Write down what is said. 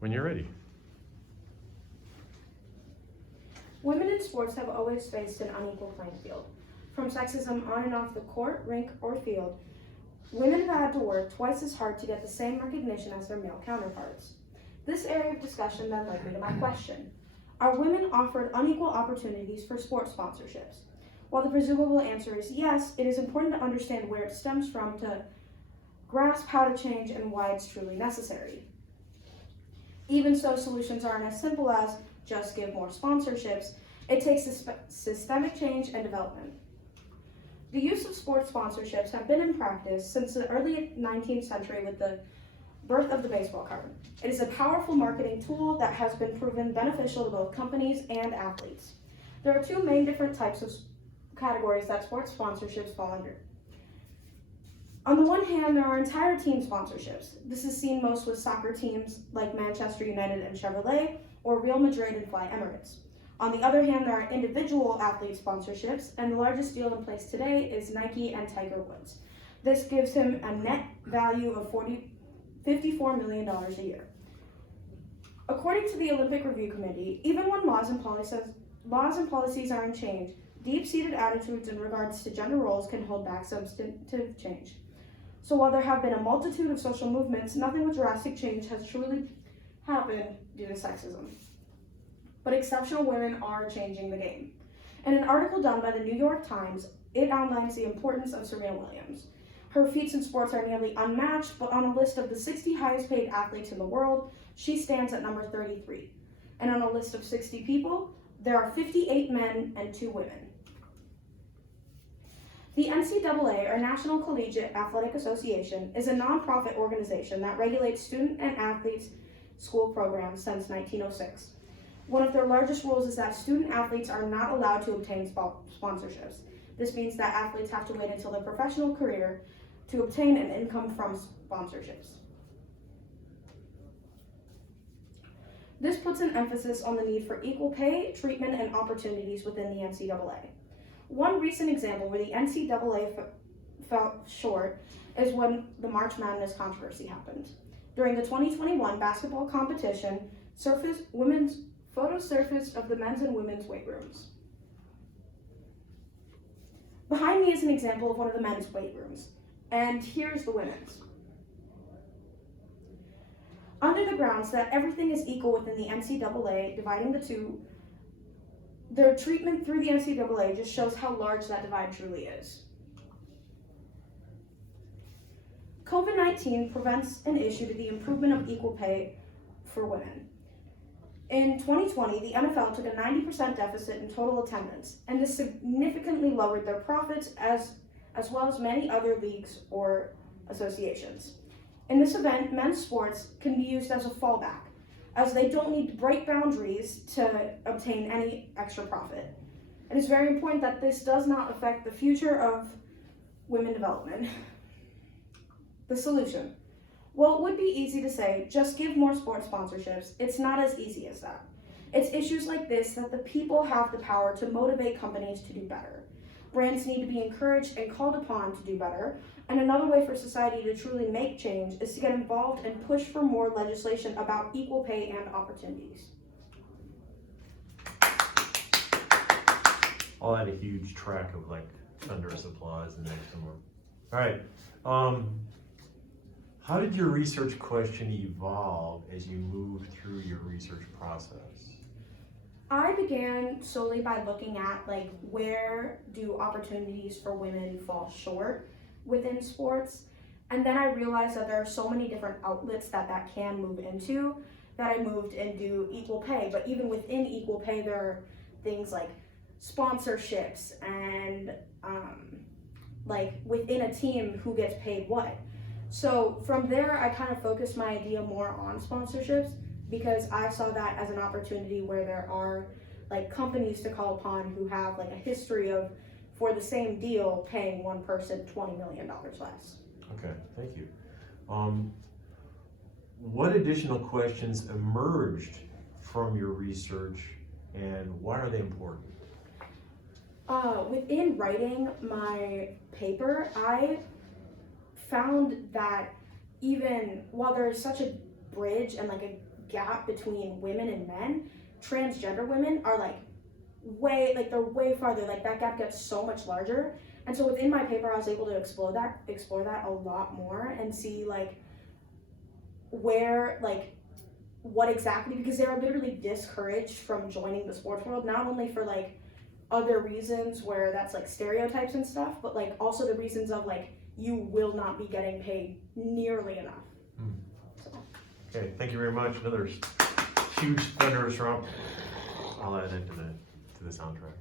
when you're ready. Women in sports have always faced an unequal playing field. From sexism on and off the court, rink, or field, women have had to work twice as hard to get the same recognition as their male counterparts. This area of discussion then led me to my question. Are women offered unequal opportunities for sports sponsorships? While the presumable answer is yes, it is important to understand where it stems from to grasp how to change and why it's truly necessary. Even so, solutions aren't as simple as just give more sponsorships. It takes systemic change and development. The use of sports sponsorships have been in practice since the early 19th century with the birth of the baseball card. It is a powerful marketing tool that has been proven beneficial to both companies and athletes. There are two main different types of categories that sports sponsorships fall under. On the one hand, there are entire team sponsorships. This is seen most with soccer teams like Manchester United and Chevrolet, or Real Madrid and Fly Emirates. On the other hand, there are individual athlete sponsorships, and the largest deal in place today is Nike and Tiger Woods. This gives him a net value of $54 million a year. According to the Olympic Review Committee, even when laws and policies are unchanged, deep-seated attitudes in regards to gender roles can hold back substantive change. So while there have been a multitude of social movements, nothing with drastic change has truly happened due to sexism. But exceptional women are changing the game. In an article done by the New York Times, it outlines the importance of Serena Williams. Her feats in sports are nearly unmatched, but on a list of the 60 highest paid athletes in the world, she stands at number 33. And on a list of 60 people, there are 58 men and 2 women. The NCAA, or National Collegiate Athletic Association, is a nonprofit organization that regulates student and athletes' school programs since 1906. One of their largest rules is that student athletes are not allowed to obtain sponsorships. This means that athletes have to wait until their professional career to obtain an income from sponsorships. This puts an emphasis on the need for equal pay, treatment, and opportunities within the NCAA. One recent example where the NCAA fell short is when the March Madness controversy happened. During the 2021 basketball competition, women's photos surfaced of the men's and women's weight rooms. Behind me is an example of one of the men's weight rooms, and here's the women's. Under the grounds that everything is equal within the NCAA, dividing the two, their treatment through the NCAA just shows how large that divide truly is. COVID-19 prevents an issue to the improvement of equal pay for women. In 2020, the NFL took a 90% deficit in total attendance, and this significantly lowered their profits as well as many other leagues or associations. In this event, men's sports can be used as a fallback, as they don't need to break boundaries to obtain any extra profit. It is very important that this does not affect the future of women development. The solution. Well, it would be easy to say, just give more sports sponsorships. It's not as easy as that. It's issues like this that the people have the power to motivate companies to do better. Brands need to be encouraged and called upon to do better. And another way for society to truly make change is to get involved and push for more legislation about equal pay and opportunities. I'll add a huge track of like thunderous applause and next one. All right. How did your research question evolve as you moved through your research process? I began solely by looking at where do opportunities for women fall short within sports, and then I realized that there are so many different outlets that can move into that I moved into equal pay. But even within equal pay, there are things like sponsorships and within a team who gets paid what. So from there, I kind of focused my idea more on sponsorships because I saw that as an opportunity where there are companies to call upon who have a history of, for the same deal, paying one person $20 million less. Okay, thank you. What additional questions emerged from your research and why are they important? Within writing my paper, I found that even while there's such a bridge and a gap between women and men, transgender women are like they're way farther. Like that gap gets so much larger. And so within my paper, I was able to explore that a lot more and see like where like what exactly, because they are literally discouraged from joining the sports world, not only for like other reasons where that's like stereotypes and stuff, but like also the reasons of like you will not be getting paid nearly enough. So. Okay, thank you very much. Another huge thunderous rump. I'll add it to the soundtrack.